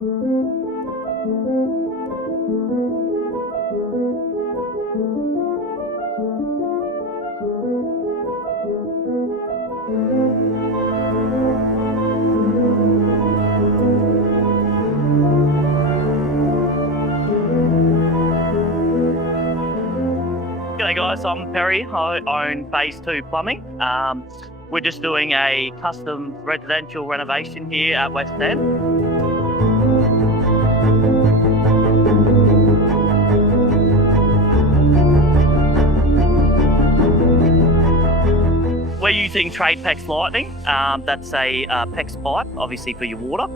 G'day guys, I'm Perry. I own Phase2 Plumbing. We're just doing a custom residential renovation here at West End. We're using TradePex Lightning. That's a PEX pipe, obviously for your water.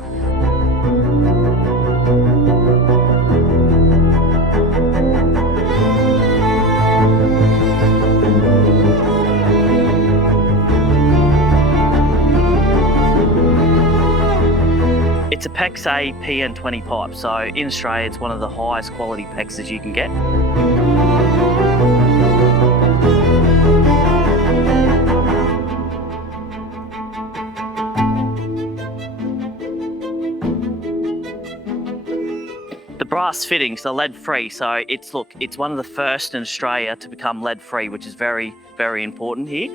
It's a PEX A PN20 pipe, so in Australia it's one of the highest quality PEXs you can get. The brass fittings are lead free, so it's one of the first in Australia to become lead free, which is very, very important here.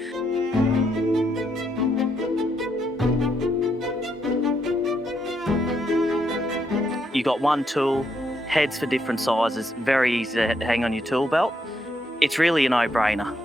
You got one tool, heads for different sizes, very easy to hang on your tool belt. It's really a no-brainer.